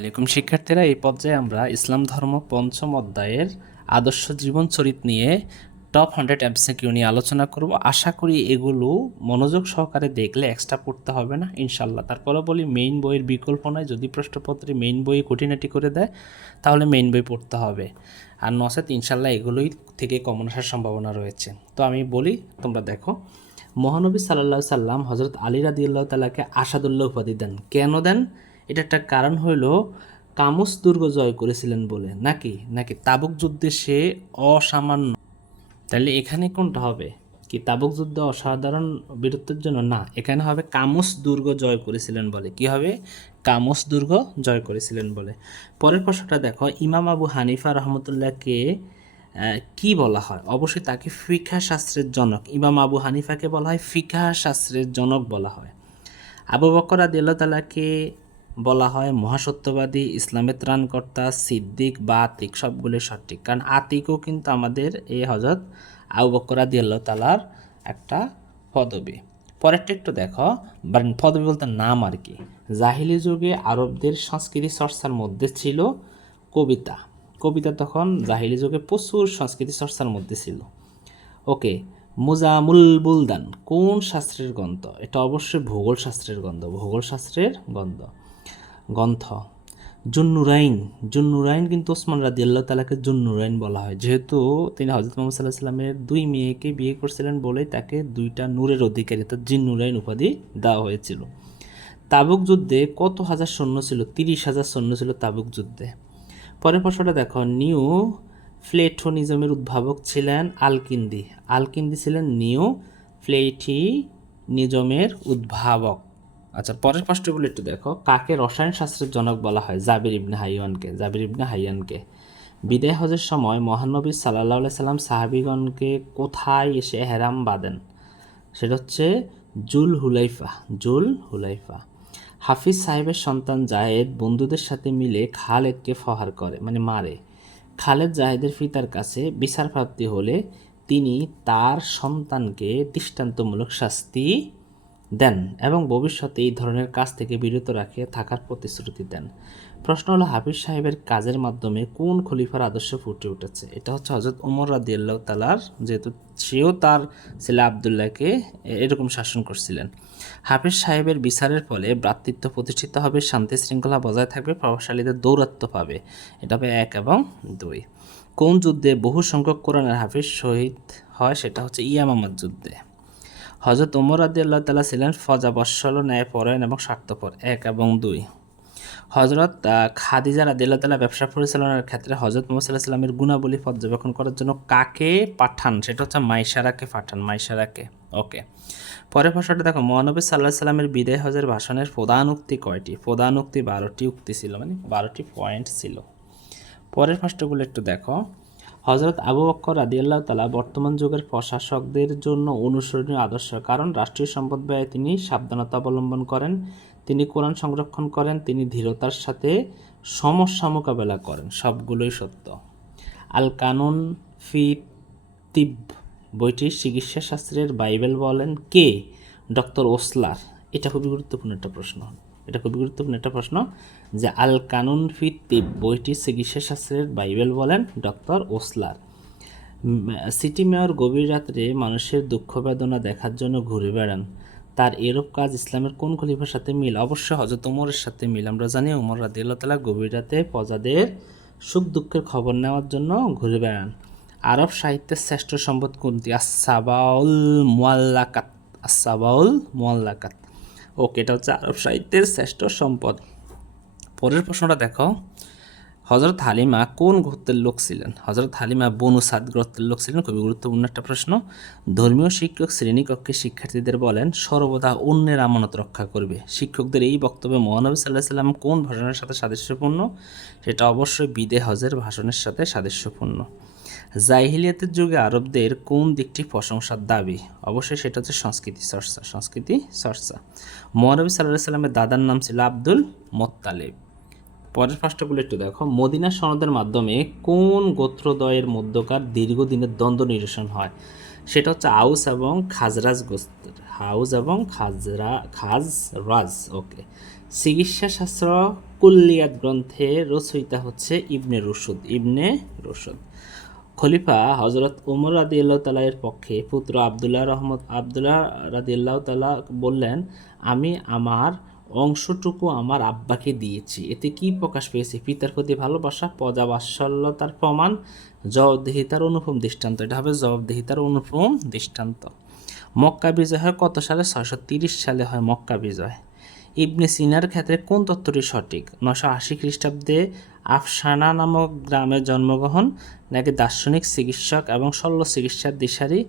এরকম শিক্ষার্থীরা, এই পর্যায়ে আমরা ইসলাম ধর্ম পঞ্চম অধ্যায়ের আদর্শ জীবন চরিত নিয়ে টপ হান্ড্রেড এমসিকিউ নিয়ে আলোচনা করব। আশা করি এগুলো মনোযোগ সহকারে দেখলে এক্সট্রা পড়তে হবে না ইনশাল্লাহ তারপরে বলি মেইন বইয়ের বিকল্প নয়, যদি প্রশ্নপত্রে মেইন বই খুঁটিনাটি করে দেয়, তাহলে মেইন বই পড়তে হবে। আর নসেত ইনশাল্লাহ এগুলোই থেকে কমন আসার সম্ভাবনা রয়েছে। তো আমি বলি, তোমরা দেখো, মহানবী সাল্লাহ সাল্লাম হজরত আলী রাদিউল্লাহ তালাকে আসাদুল্লাহ উপাধি দেন। কেন দেন? এটা একটা কারণ হইল, কামুস দুর্গ জয় করেছিলেন বলে, নাকি? নাকি তাবুক যুদ্ধে সে অসামান্য? তাহলে এখানে কোনটা হবে? কি তাবুক যুদ্ধ অসাধারণ বীরত্বের জন্য? না, এখানে হবে কামুস দুর্গ জয় করেছিলেন বলে। কি হবে? কামুস দুর্গ জয় করেছিলেন বলে। পরের প্রশ্নটা দেখো, ইমাম আবু হানিফা রহমতুল্লাহকে কি বলা হয়? অবশ্যই তাকে ফিকা শাস্ত্রের জনক। ইমাম আবু হানিফাকে বলা হয় ফিকা শাস্ত্রের জনক বলা হয়। আবু বকর আদিল্লা তালাকে বলা হয় মহাসত্যবাদী, ইসলামের ত্রাণকর্তা, সিদ্দিক বা আতিক সবগুলো সঠিক। কারণ আতিকও কিন্তু আমাদের এই হজরত আবু বকর আদিল্লা তালার একটা পদবী। পরেরটা একটু দেখো। পদবী বলতে নাম আর কি। জাহিলি যুগে আরবদের সংস্কৃতি চর্চার মধ্যে ছিল কবিতা। কবিতা তখন জাহিলি যুগে প্রচুর সংস্কৃতি চর্চার মধ্যে ছিল। ওকে, মুজামুল বুলদান কোন শাস্ত্রের গ্রন্থ? এটা অবশ্যই ভূগোল শাস্ত্রের গ্রন্থ, ভূগোল শাস্ত্রের গ্রন্থ। গ্রন্থ। জুন্নুরাইন জুন্নুরাইন কিন্তু ওসমান রাজি আল্লাহ তালাকে জুন্নুরাইন বলা হয়। যেহেতু তিনি হজরত মোহাম্মদ সাল্লাহ সাল্লামের দুই মেয়েকে বিয়ে করছিলেন বলেই তাকে দুইটা নূরের অধিকারী অর্থাৎ জিন্নুরাইন উপাধি দেওয়া হয়েছিল। তাবুক যুদ্ধে কত হাজার সৈন্য ছিল? তিরিশ হাজার সৈন্য ছিল তাবুক যুদ্ধে। পরের প্রশ্নটা দেখো, নিউ প্লেটোনিজমের উদ্ভাবক ছিলেন আলকিন্দি। আলকিন্দি ছিলেন নিউ প্লেটিনিজমের উদ্ভাবক। আচ্ছা পরের প্রশ্নগুলো একটু দেখো। কাকে রসায়ন শাস্ত্রের জনক বলা হয়? জাবির ইবনে হাইয়ানকে জাবির ইবনে হাইয়ানকে। বিদায় হজের সময় মহানবী সাল্লাহ সাল্লাম সাহাবিগণকে কোথায় এসে হেরাম বাঁধেন? সেটা হচ্ছে Dhul Hulaifa Dhul Hulaifa. Hafiz সাহেবের সন্তান জায়েদ বন্ধুদের সাথে মিলে খালেদকে ফহার করে মানে মারে। খালেদ জাহেদের পিতার কাছে বিচার প্রাপ্তি হলে তিনি তার সন্তানকে দৃষ্টান্তমূলক শাস্তি দেন এবং ভবিষ্যতে এই ধরনের কাজ থেকে বিরত রাখে থাকার প্রতিশ্রুতি দেন। প্রশ্ন হলো, হাফিজ সাহেবের কাজের মাধ্যমে কোন খলিফার আদর্শ ফুটে উঠেছে? এটা হচ্ছে হজরত উমর রাদি আল্লাহ তালার যেহেতু সেও তার ছেলে আবদুল্লাহকে এরকম শাসন করছিলেন। হাফিজ সাহেবের বিচারের ফলে ভ্রাতৃত্ব প্রতিষ্ঠিত হবে, শান্তি শৃঙ্খলা বজায় থাকবে, প্রভাবশালীদের দৌরাত্ম পাবে। এটা হবে এক এবং দুই। কোন যুদ্ধে বহু সংখ্যক কোরআনের হাফিজ শহীদ হয় সেটা হচ্ছে ইয়ামামার যুদ্ধে। হজরত ওমর আদি আল্লাহ তালা ছিলেন ন্যায় পরায়ণ এবং স্বার্থপর। এক এবং দুই। হজরত খাদিজা রাদিল্লাহ তালা ব্যবসা পরিচালনার ক্ষেত্রে হজরত মোহাম্মদ সাল্লামের গুণাবলী পর্যবেক্ষণ করার জন্য কাকে পাঠান? সেটা হচ্ছে মাইশারাকে পাঠান, মাইশারাকে। ওকে। পরের ভাষাটা দেখো, মহানবী সাল্লাহ সাল্লামের বিদায় হজের ভাষণের প্রধান উক্তি কয়টি? প্রধান উক্তি বারোটি উক্তি ছিল মানে বারোটি পয়েন্ট ছিল। পরের প্রশ্নগুলো একটু দেখো। হজরত আবু বক্কর রাদিয়াল্লাহ তালা বর্তমান যুগের প্রশাসকদের জন্য অনুসরণীয় আদর্শ কারণ, রাষ্ট্রীয় সম্পদ ব্যয়ে তিনি সাবধানতা অবলম্বন করেন, তিনি কোরআন সংরক্ষণ করেন, তিনি ধীরতার সাথে সমস্যা মোকাবেলা করেন, সবগুলোই সত্য। আল কানুন ফি তিব বইটির চিকিৎসা শাস্ত্রের বাইবেল বলেন কে? Doctor Osler. এটা খুবই গুরুত্বপূর্ণ একটা প্রশ্ন। এটা খুবই গুরুত্বপূর্ণ একটা প্রশ্ন, যে আল কানুন ফি তিব বইটির চিকিৎসা শাস্ত্রের বাইবেল বলেন ডক্টর ওসলার। সিটি মেয়র গভীর রাত্রে মানুষের দুঃখ বেদনা দেখার জন্য ঘুরে বেড়ান। তার এরূপ কাজ ইসলামের কোন খলিফার সাথে মিল? অবশ্যই হজরত উমরের সাথে মিল। আমরা জানি উমর রাদিল্লাহ তালা গভীর রাতে প্রজাদের সুখ দুঃখের খবর নেওয়ার জন্য ঘুরে বেড়ান। আরব সাহিত্যের শ্রেষ্ঠ সম্পদ কোনটি? আসাবাউল মোয়াল্লাকাত আসাবাউল মোয়াল্লাকাত ওকে, এটা হচ্ছে আরব সাহিত্যের শ্রেষ্ঠ সম্পদ। পরের প্রশ্নটা দেখো। হজরত হালিমা কোন গোত্রের লোক ছিলেন? হজরত হালিমা বনু সাদ গোত্রের লোক ছিলেন, খুবই গুরুত্বপূর্ণ একটা প্রশ্ন। ধর্মীয় শিক্ষক, শ্রেণীকক্ষে শিক্ষার্থীদের বলেন, সর্বদা অন্যের আমানত রক্ষা করবে। শিক্ষকদের এই বক্তব্যে মহানবী সাল্লাহ সাল্লাম কোন ভাষণের সাথে সাদৃশ্যপূর্ণ? সেটা অবশ্যই বিদে হজের ভাষণের সাথে সাদৃশ্যপূর্ণ। জাহিলিয়াতের যুগে আরবদের কোন দিকটি প্রশংসার দাবি? অবশ্যই সেটা হচ্ছে সংস্কৃতি চর্চা সংস্কৃতি চর্চা। মহানবী সাল্লাহ সাল্লামের দাদার নাম ছিল আব্দুল মোত্তালেব। পরের প্রশ্নগুলো একটু দেখো। মদিনা সনদের মাধ্যমে কোন গোত্রদ্বয়ের মধ্যকার দীর্ঘদিনের দ্বন্দ্ব নিরসন হয়? সেটা হচ্ছে আউস এবং খাজরাজ গোস্তের হাউস এবং খাজরা, খাজরাজ, ওকে। চিকিৎসা শাস্ত্র কুল্লিয়াত গ্রন্থের রচয়িতা হচ্ছে ইবনে রুশুদ ইবনে রুশুদ। খলিফা হজরত উমর রাদিয়াল্লাহ তালা এর পক্ষে পুত্র আবদুল্লাহ রহমত আবদুল্লাহ রাদিয়াল্লাহ তালা বললেন, আমি আমার অংশটুকু আমার আব্বাকে দিয়েছি। এতে কি প্রকাশ পেয়েছে? পিতার প্রতি ভালোবাসা পজা বাৎসল্যতার প্রমাণ, জবাবদিহিতার অনুপম দৃষ্টান্ত। এটা হবে জবাবদেহিতার অনুপম দৃষ্টান্ত। মক্কা বিজয় হয় কত সালে? ছয়শো সালে হয় মক্কা বিজয়। ইবনে সিনার ক্ষেত্রে কোন তথ্যটি সঠিক? নশো আশি খ্রিস্টাব্দে আফসানা নামক গ্রামে জন্মগ্রহণ, নাকি দার্শনিক চিকিৎসক এবং শল্য চিকিৎসার দিশারি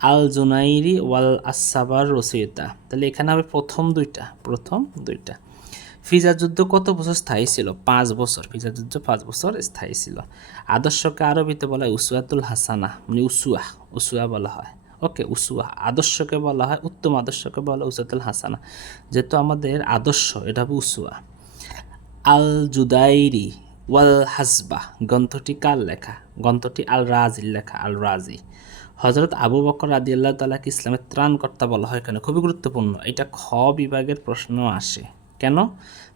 আল জুনাইরি ওয়াল আসাবার রচয়িতা তাহলে এখানে হবে প্রথম দুইটা প্রথম দুইটা। ফিজা যুদ্ধ কত বছর স্থায়ী ছিল? পাঁচ বছর। ফিজা যুদ্ধ পাঁচ বছর স্থায়ী ছিল। আদর্শকে আরবিতে বলা হয় উসুয়াতুল হাসানা মানে উসুয়া উসুয়া বলা হয়। ওকে উসুয়া আদর্শকে বলা হয়, উত্তম আদর্শকে বলা উসুয়াতুল হাসানা, যেহেতু আমাদের আদর্শ, এটা হবে উসুয়া আল জুদাইরি ওয়াল হাসবা গ্রন্থটি কার লেখা? গ্রন্থটি আল রাজির লেখা আল রাজি হজরত আবু বকর আদি আল্লাহ তালাকে ইসলামের ত্রাণকর্তা বলা হয় কেন? খুবই গুরুত্বপূর্ণ। এটা খ বিভাগের প্রশ্ন আসে। কেন?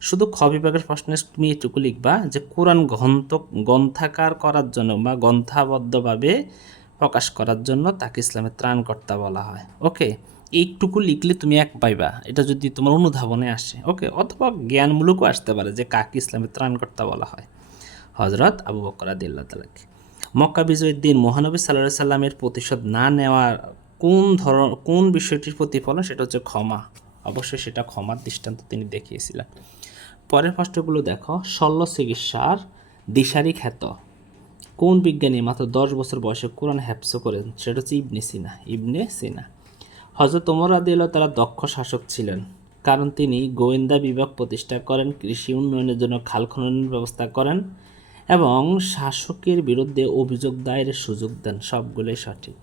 শুধু খ বিভাগের প্রশ্নে তুমি এটুকু লিখবা যে, কোরআন গ্রন্থ, গ্রন্থাকার করার জন্য বা গ্রন্থাবদ্ধভাবে প্রকাশ করার জন্য তাকে ইসলামের ত্রাণকর্তা বলা হয়। ওকে? এইটুকু লিখলে তুমি এক পাইবা। এটা যদি তোমার অনুধাবনে আসে। ওকে? অথবা জ্ঞানমূলকও আসতে পারে যে কাকে ইসলামের ত্রাণকর্তা বলা হয়। হজরত আবু বকর তালাকে মক্কা বিজয়ের দিন মহানবী সাল্লাহ সাল্লামের প্রতিশোধ না নেওয়ার কোন ধরন কোন বিষয়টির প্রতিফলন সেটা হচ্ছে ক্ষমা। অবশ্যই সেটা ক্ষমার দৃষ্টান্ত তিনি দেখিয়েছিলেন। পরের প্রশ্নগুলো দেখো। শল্য চিকিৎসার দিশারি খ্যাত। কোন বিজ্ঞানী মাত্র দশ বছর বয়সে কোরআন হ্যাপস করেন সেটা হচ্ছে ইবনে সিনা ইবনে সিনা। হজরত ওমর আদিল্লাহ তারা দক্ষ শাসক ছিলেন, কারণ তিনি গোয়েন্দা বিভাগ প্রতিষ্ঠা করেন, কৃষি উন্নয়নের জন্য খাল খননের ব্যবস্থা করেন এবং শাসকের বিরুদ্ধে অভিযোগ দায়েরের সুযোগ দেন, সবগুলোই সঠিক।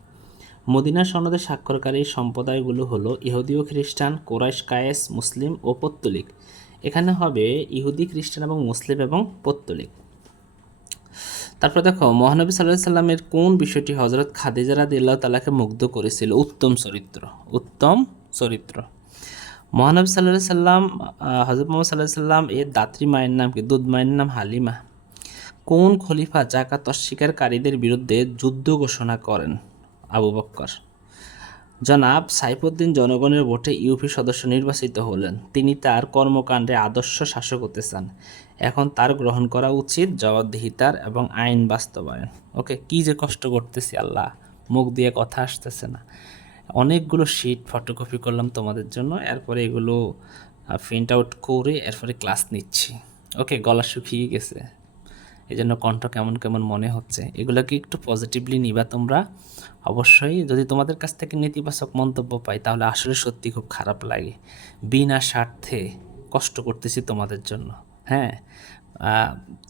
মদিনা সনদে স্বাক্ষরকারী সম্প্রদায়গুলো হলো ইহুদি ও খ্রিস্টান, কোরাইশ, কায়েস, মুসলিম ও পত্তলিক। এখানে হবে ইহুদি, খ্রিস্টান এবং মুসলিম এবং পত্তলিক। তারপর দেখো, মহানবী সাল্লাহ সাল্লামের কোন বিষয়টি হজরত খাদিজা রাদিল্লাহ তালাকে মুগ্ধ করেছিল? উত্তম চরিত্র উত্তম চরিত্র। মহানবী সাল্লাহ সাল্লাম হজরত মোহাম্মদ সাল্লাহ সাল্লাম, এর দাত্রী মায়ের নাম কি? দুধ মায়ের নাম হালিমা। কোন খলিফা জাকাত অস্বীকারীদের বিরুদ্ধে যুদ্ধ ঘোষণা করেন? আবু বক্কর। জনাব সাইফুদ্দিন জনগণের ভোটে ইউপি সদস্য নির্বাচিত হলেন। তিনি তার কর্মকাণ্ডে আদর্শ শাসক হতে চান। এখন তার গ্রহণ করা উচিত জবাবদিহিতার এবং আইন বাস্তবায়ন। ওকে, কি যে কষ্ট করতেছি আল্লাহ, মুখ দিয়ে কথা আসতেছে না। অনেকগুলো শিট ফটোকপি করলাম তোমাদের জন্য, এরপরে এগুলো প্রিন্ট আউট করে এরপরে ক্লাস নিচ্ছি। ওকে, গলা শুকিয়ে গেছে। এই জন্য কণ্ঠ কেমন কেমন মনে হচ্ছে, এগুলোকে একটু পজিটিভলি নিবা তোমরা। অবশ্যই যদি তোমাদের কাছ থেকে নেতিবাচক মন্তব্য পাই, তাহলে আসলে সত্যি খুব খারাপ লাগে। বিনা স্বার্থে কষ্ট করতেছি তোমাদের জন্য হ্যাঁ?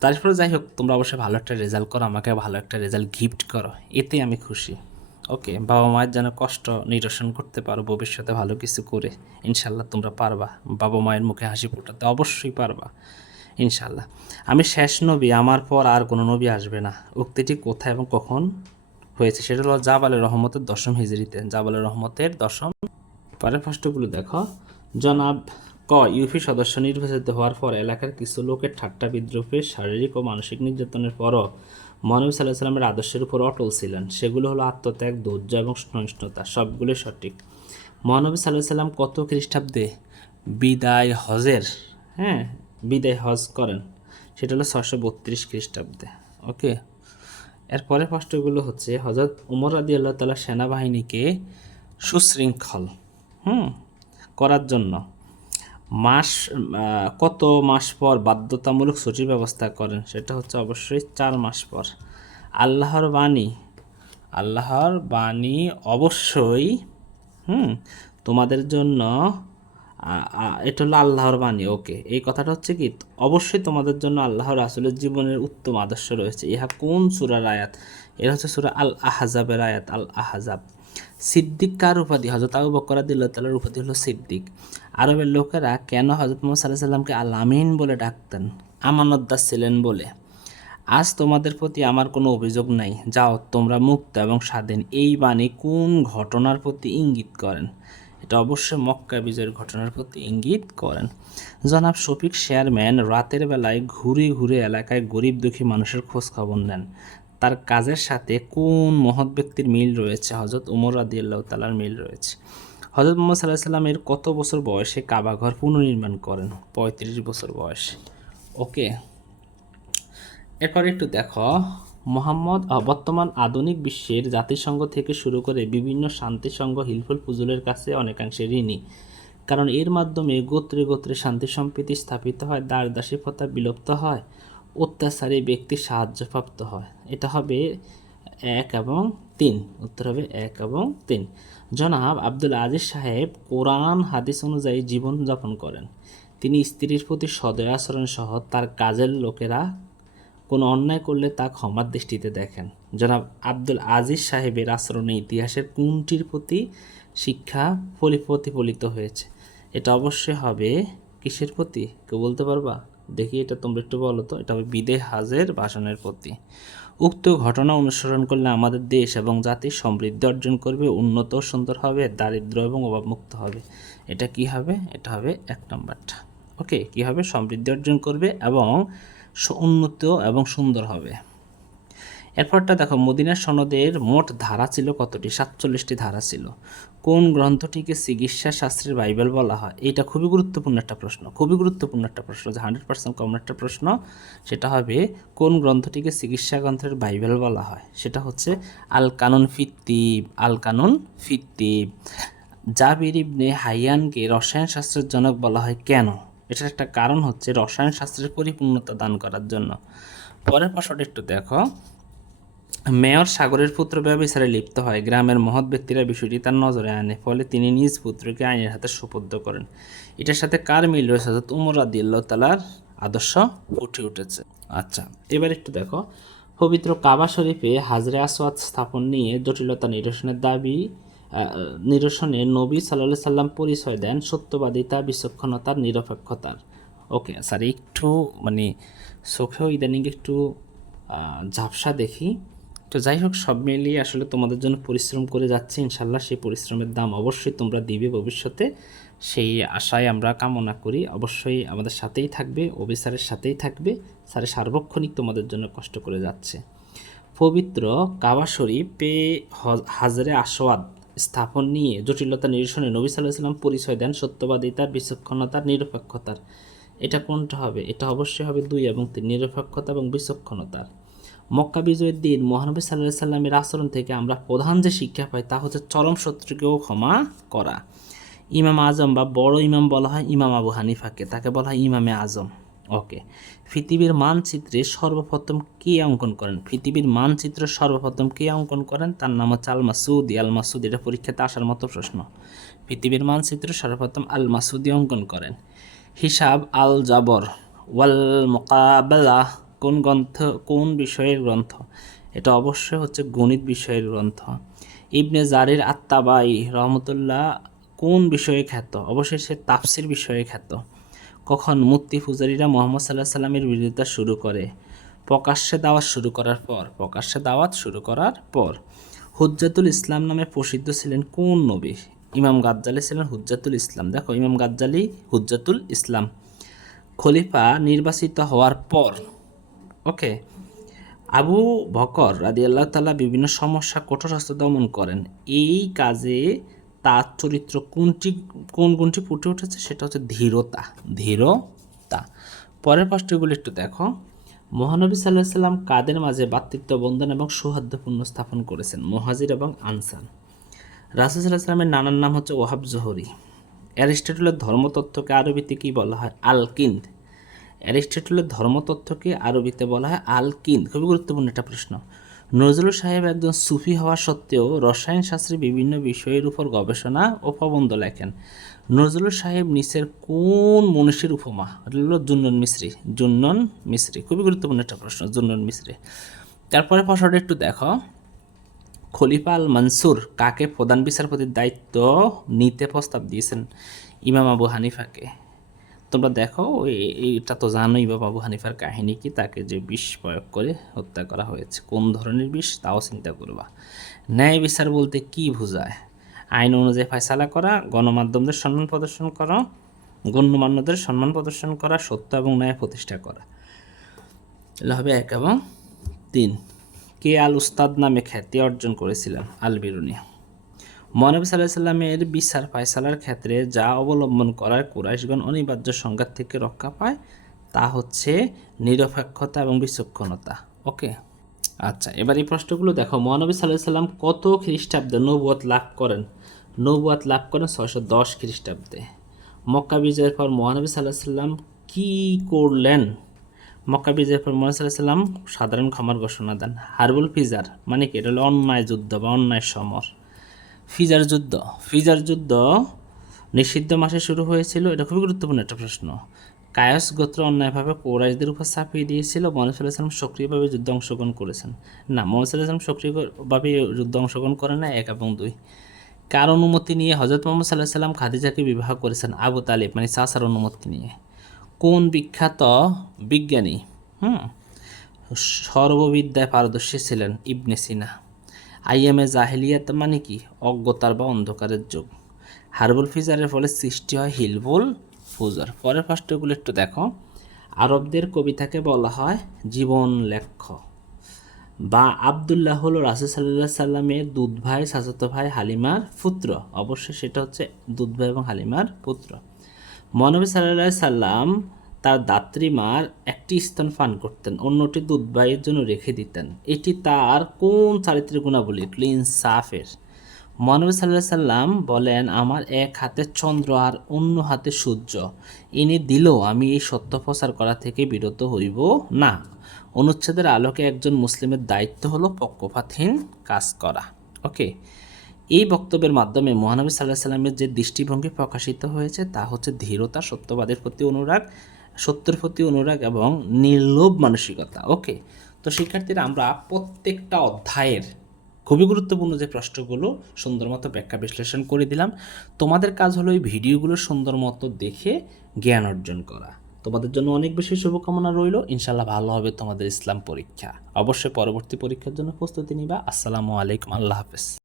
তারপরে যাই হোক, তোমরা অবশ্যই ভালো একটা রেজাল্ট করো, আমাকে ভালো একটা রেজাল্ট গিফট করো এতে আমি খুশি। ওকে, বাবা মায়ের যেন কষ্ট নিরসন করতে পারো, ভবিষ্যতে ভালো কিছু করে, ইনশাল্লাহ তোমরা পারবা। বাবা মায়ের মুখে হাসি ফোটাতে অবশ্যই পারবা। ইনশাল্লাহ আমি শেষ নবী, আমার পর আর কোনো নবী আসবে না। উক্তিটি কোথায় এবং কখন হয়েছে সেটা হলো জাবালের রহমতের দশম হিজড়িতে। জাবালের রহমতের দশম পরের প্রশ্নগুলো দেখো। জনাব ক, ইউপি সদস্য নির্বাচিত হওয়ার পর এলাকার কিছু লোকের ঠাট্টা বিদ্রোহে শারীরিক ও মানসিক নির্যাতনের পরও মহানবী সাল্লাহ সাল্লামের আদর্শের উপর অটল ছিলেন। সেগুলো হলো আত্মত্যাগ, ধৈর্য এবং সহিষ্ণুতা সবগুলোই সঠিক। মহানবী সাল্লাহ সাল্লাম কত খ্রিস্টাব্দে বিদায় হজের হ্যাঁ বিদায় হজ করেন, সেটা হলো ছশো বত্রিশ খ্রিস্টাব্দে। ওকে? এরপরে প্রশ্নগুলো হচ্ছে হজরত উমর আদি আল্লাহ তালা সেনাবাহিনীকে সুশৃঙ্খল, হুম, করার জন্য মাস কত মাস পর বাধ্যতামূলক ছুটির ব্যবস্থা করেন, সেটা হচ্ছে অবশ্যই চার মাস পর। আল্লাহর বাণী আল্লাহর বাণী অবশ্যই, হুম, তোমাদের জন্য এটা হলো আল্লাহর বাণী, ওকে। এই কথাটা হচ্ছে কি, অবশ্যই তোমাদের জন্য আল্লাহর আসলের জীবনের উত্তম আদর্শ রয়েছে। ইহা কোন সুরার আয়াত? এরা হচ্ছে সুরা আল আহাজাবের আয়াত আল আহাজাব সিদ্দিক কার উপাধি? হজরত আবু বকর দিল্লা তালার উপাধি হলো সিদ্দিক। আরবের লোকেরা কেন হজরত মোহাম্মদ সাল্লাহ সাল্লামকে আল আমিন বলে ডাকতেন? আমানতদার ছিলেন বলে। আজ তোমাদের প্রতি আমার কোনো অভিযোগ নাই। যাও, তোমরা মুক্ত এবং স্বাধীন। এই বাণী কোন ঘটনার প্রতি ইঙ্গিত করেন? এটা অবশ্যই মক্কা বিজয়ের ঘটনার প্রতি ইঙ্গিত করেন। জনাব শফিক চেয়ারম্যান রাতের বেলায় ঘুরে ঘুরে এলাকায় গরিব দুঃখী মানুষের খোঁজ খবর নেন। তার কাজের সাথে কোন মহৎ ব্যক্তির মিল রয়েছে? হজরত উমর রাদি আল্লাহ তালার মিল রয়েছে। হজরত মোহাম্মদ সাল্লাহ সাল্লামের কত বছর বয়সে কাবাঘর পুনর্নির্মাণ করেন? পঁয়ত্রিশ বছর বয়সে। ওকে, এরপর একটু দেখো। মোহাম্মদ বর্তমান আধুনিক বিশ্বের জাতিসংঘ থেকে শুরু করে বিভিন্ন শান্তিসংঘ, হিলফুল ফুজুলের কাছে অনেকাংশে ঋণী। কারণ এর মাধ্যমে গোত্রে গোত্রে শান্তি সম্প্রীতি স্থাপিত হয় দাস দাসীপ্রথা বিলুপ্ত হয়, অত্যাচারী ব্যক্তি সাহায্যপ্রাপ্ত হয়। এটা হবে এক এবং তিন। উত্তর হবে এক এবং তিন। জনাব আব্দুল আজিজ সাহেব কোরআন, হাদিস অনুযায়ী জীবনযাপন করেন। তিনি স্ত্রীর প্রতি সদয় আচরণ সহ তার কাজের লোকেরা কোনো অন্যায় করলে তা ক্ষমার দৃষ্টিতে দেখেন। জনাব আব্দুল আজিজ সাহেবের আচরণে ইতিহাসের কোনটির প্রতি শিক্ষা ফলি প্রতিফলিত হয়েছে? এটা অবশ্যই হবে কিসের প্রতি? কেউ বলতে পারবা? দেখি এটা তোমরা একটু বলো তো। এটা হবে বিদে হাজের ভাষণের প্রতি। উক্ত ঘটনা অনুসরণ করলে আমাদের দেশ এবং জাতি সমৃদ্ধি অর্জন করবে, উন্নত সুন্দর হবে দারিদ্র এবং অভাবমুক্ত হবে। এটা কি হবে? এটা হবে এক নম্বরটা। ওকে, কি হবে? সমৃদ্ধি অর্জন করবে এবং উন্নত এবং সুন্দর হবে। এরপরটা দেখো মদিনার সনদের মোট ধারা ছিল কতটি? সাতচল্লিশটি ধারা ছিল। কোন গ্রন্থটিকে চিকিৎসা শাস্ত্রের বাইবেল বলা হয়? এটা খুবই গুরুত্বপূর্ণ একটা প্রশ্ন, খুবই গুরুত্বপূর্ণ একটা প্রশ্ন, যে হান্ড্রেড পার্সেন্ট কমন একটা প্রশ্ন। সেটা হবে, কোন গ্রন্থটিকে চিকিৎসা গ্রন্থের বাইবেল বলা হয়? সেটা হচ্ছে আল কানুন ফিত্তিব আল কানুন ফিত্তিব। জাবির ইবনে হাইয়ানকে রসায়ন শাস্ত্রের জনক বলা হয় কেন? এটার একটা কারণ হচ্ছে রসায়ন শাস্ত্রের পরিপূর্ণতা দান করার জন্য। পরের পাশটা একটু দেখো। মেয়র সাগরের পুত্র ব্যবচারে লিপ্ত হয়। গ্রামের মহৎ ব্যক্তিরা বিষয়টি তার নজরে আনে, ফলে তিনি নিজ পুত্রকে আইনের হাতে সুপদ্ধ করেন। এটার সাথে কার মিল রয়েছে? অর্থাৎ উমর আদিল্লাহ তালার আদর্শ ফুটে উঠেছে। আচ্ছা এবার একটু দেখো। পবিত্র কাবা শরীফে হাজরে আসওয়াদ স্থাপন নিয়ে জটিলতা নিরসনের দাবি নিরসনে নবী সাল্লাহ সাল্লাম পরিচয় দেন সত্যবাদিতা বিচক্ষণতার নিরপেক্ষতার। ওকে, স্যার, একটু মানে চোখেও ইদানিং একটু ঝাপসা দেখি। তো যাই হোক, সব মিলিয়ে আসলে তোমাদের জন্য পরিশ্রম করে যাচ্ছি ইনশাল্লাহ সেই পরিশ্রমের দাম অবশ্যই তোমরা দিবে ভবিষ্যতে। সেই আশায় আমরা কামনা করি, অবশ্যই আমাদের সাথেই থাকবে অবি স্যারের সাথেই থাকবে। স্যারের সার্বক্ষণিক তোমাদের জন্য কষ্ট করে যাচ্ছে। পবিত্র কাবা শরীফে হাজরে আসওয়াদ স্থাপন নিয়ে জটিলতা নিরসনে নবী সাল্লাহ সাল্লাম পরিচয় দেন সত্যবাদিতার, বিচক্ষণতার, নিরপেক্ষতার। এটা কোনটা হবে? এটা অবশ্যই হবে দুই এবং তিন, নিরপেক্ষতা এবং বিচক্ষণতার। মক্কা বিজয়ের দিন মহানবী সাল্লাহ সাল্লামের আচরণ থেকে আমরা প্রধান যে শিক্ষা পাই তা হচ্ছে চরম শত্রুকেও ক্ষমা করা। ইমাম আজম বা বড় ইমাম বলা হয় ইমাম আবু হানিফাকে, তাকে বলা হয় ইমামে আজম। ওকে। পৃথিবীর মানচিত্রে সর্বপ্রথম কে অঙ্কন করেন? পৃথিবীর মানচিত্র সর্বপ্রথম কে অঙ্কন করেন? তার নাম হচ্ছে আল মাসুদি আল মাসুদ এটা পরীক্ষাতে আসার মতো প্রশ্ন। পৃথিবীর মানচিত্র সর্বপ্রথম আল মাসুদি অঙ্কন করেন। হিসাব আল জাবর ওয়াল মোকাবেলা কোন গ্রন্থ, কোন বিষয়ের গ্রন্থ? এটা অবশ্যই হচ্ছে গণিত বিষয়ের গ্রন্থ। ইবনে জারির আত্মাবাই রহমতুল্লাহ কোন বিষয়ে খ্যাত? অবশ্যই সে তাফসির বিষয়ে খ্যাত। কখন মুক্তি পূজারীরা মোহাম্মদ সাল্লাহ সাল্লামের বিরোধিতা শুরু করে? প্রকাশ্যে দাওয়াত শুরু করার পর। প্রকাশ্যে দাওয়াত শুরু করার পর। হুজ্জাতুল ইসলাম নামে প্রসিদ্ধ ছিলেন কোন নবী? ইমাম গাজ্জালি ছিলেন হুজ্জাতুল ইসলাম। দেখো, ইমাম গাজ্জালি হুজ্জাতুল ইসলাম। খলিফা নির্বাচিত হওয়ার পর, ওকে, আবু বকর আল্লাহ তালা বিভিন্ন সমস্যা কঠোর হস্তে দমন করেন। এই কাজে তার চরিত্র কোনটি, কোন গুণটি ফুটে উঠেছে সেটা হচ্ছে ধীরতা ধীরতা। পরের পাঁচটিগুলো একটু দেখো। মহানবী সাল্লাহ সাল্লাম কাদের মাঝে বাতৃত্ব বন্ধন এবং সৌহার্দ্যপূর্ণ স্থাপন করেছেন? মহাজির এবং আনসার। রাসুল সাল্লাহ সাল্লামের নানার নাম হচ্ছে ওহাব জহরি। অ্যারিস্টটলের ধর্মতত্ত্বকে আরবিতে কী বলা হয়? আলকিন্দ। অ্যারিস্টটলের ধর্মতত্ত্বকে আরবিতে বলা হয় আলকিন্দ। খুবই গুরুত্বপূর্ণ একটা প্রশ্ন। নজরুল সাহেব একজন সুফি হওয়া সত্ত্বেও রসায়ন শাস্ত্রে বিভিন্ন বিষয়ের উপর গবেষণা ও প্রবন্ধ লেখেন। নজরুল সাহেব নিচের কোন মনীষীর উপমা? হলো জুন্নন মিশ্রি। জুন্নন মিশ্রি। খুবই গুরুত্বপূর্ণ একটা প্রশ্ন জুন্নন মিশ্রি। তারপরে প্রশ্নটা একটু দেখো। খলিফা আল মনসুর কাকে প্রধান বিচারপতির দায়িত্ব নিতে প্রস্তাব দিয়েছেন ইমাম আবু হানিফাকে? তোমরা দেখো এটা তো জানোই ইমাম আবু হানিফার কাহিনী কি, তাকে যে বিষ প্রয়োগ করে হত্যা করা হয়েছে। কোন ধরনের বিষ? তাও চিন্তা করবা। ন্যায় বিচার বলতে কি বোঝায়? আইন অনুযায়ী ফয়সালা করা, গণমাধ্যমদের সম্মান প্রদর্শন করা, গণ্যমান্যদের সম্মান প্রদর্শন করা, সত্য এবং ন্যায় প্রতিষ্ঠা করা। এগুলো হবে এক এবং তিন। কে আল উস্তাদ নামে খ্যাতি অর্জন করেছিলেন আল বিরুনি? মহানবী সাল্লাহ সাল্লামের বিচার ফায়সালার ক্ষেত্রে যা অবলম্বন করার কুরাইশগণ অনিবার্য সংঘাত থেকে রক্ষা পায়, তা হচ্ছে নিরপেক্ষতা এবং বিচক্ষণতা। ওকে? আচ্ছা এবার এই প্রশ্নগুলো দেখো। মহানবী সাল্লাহ সাল্লাম কত খ্রিস্টাব্দে নবুয়াত লাভ করেন? নবুয়াত লাভ করেন ছয়শো দশ খ্রিস্টাব্দে। মক্কা বিজয়ের পর মহানবী সাল্লাহ সাল্লাম কী করলেন? মক্কা বিজয়ের পর মহানবী সাল্লাহ সাল্লাম সাধারণ ক্ষমার ঘোষণা দেন। হারবুল ফিজার মানে কি? এটা হলো অন্যায় যুদ্ধ বা অন্যায় সমর। ফিজার যুদ্ধ। ফিজার যুদ্ধ নিষিদ্ধ মাসে শুরু হয়েছিল। এটা খুবই গুরুত্বপূর্ণ একটা প্রশ্ন। কায়স গোত্র অন্যায়ভাবে কোরাইশদের উপর চাপিয়ে দিয়েছিল। মোহাম্মদ সাল্লাম সক্রিয়ভাবে যুদ্ধে অংশগ্রহণ করেছেন। না সাল্লাম সক্রিয়ভাবে যুদ্ধে অংশগ্রহণ করেন না এক এবং দুই। কার অনুমতি নিয়ে হজরত মোহাম্মদ সাল্লাহ সাল্লাম খাদিজাকে বিবাহ করেছেন আবু তালিব মানে চাচার অনুমতি নিয়ে। কোন বিখ্যাত বিজ্ঞানী, হুম, সর্ববিদ্যায় পারদর্শী ছিলেন ইবনে সিনা? আইএমএ জাহেলিয়াত মানে কি? অজ্ঞতার বা অন্ধকারের যুগ। হার্বল ফিজারের ফলে সৃষ্টি হয় হিলবুল ফুজার। পরের প্রশ্নগুলো একটু দেখো। আরবদের কবিতাকে বলা হয় জীবন লেখ্য। বা আবদুল্লাহ হলো রাসুল সাল্লাহ সাল্লামের দুধ ভাই সাসত ভাই, হালিমার পুত্র। অবশ্যই সেটা হচ্ছে দুধ ভাই এবং হালিমার পুত্র। মহানবী সাল্লাহ সাল্লাম তার দাত্রীমার একটি স্তন পান করতেন, অন্যটি দুধ ভাইয়ের জন্য রেখে দিতেন। এটি তার কোন চারিত্রিক গুণাবলী? এগুলো ইনসাফের। মহানবী সাল্লাহ সাল্লাম বলেন, আমার এক হাতে চন্দ্র আর অন্য হাতে সূর্য। ইনি দিলেও আমি এই সত্য প্রচার করা থেকে বিরত হইব না। অনুচ্ছেদের আলোকে একজন মুসলিমের দায়িত্ব হলো পক্ষপাতহীন কাজ করা। ওকে এই বক্তব্যের মাধ্যমে মহানবী সাল্লাহ সাল্লামের যে দৃষ্টিভঙ্গি প্রকাশিত হয়েছে, তা হচ্ছে ধীরতা, সত্যবাদের প্রতি অনুরাগ সত্যের প্রতি অনুরাগ এবং নির্লোভ মানসিকতা ওকে তো শিক্ষার্থীরা, আমরা প্রত্যেকটা অধ্যায়ের খুবই গুরুত্বপূর্ণ যে প্রশ্নগুলো সুন্দর মতো ব্যাখ্যা বিশ্লেষণ করে দিলাম। তোমাদের কাজ হলো এই ভিডিওগুলো সুন্দর মতো দেখে জ্ঞান অর্জন করা। তোমাদের জন্য অনেক বেশি শুভকামনা রইল। ইনশাল্লাহ ভালো হবে তোমাদের ইসলাম পরীক্ষা। অবশ্যই পরবর্তী পরীক্ষার জন্য প্রস্তুতি নিবা। আসসালামু আলাইকুম। আল্লাহ হাফেজ।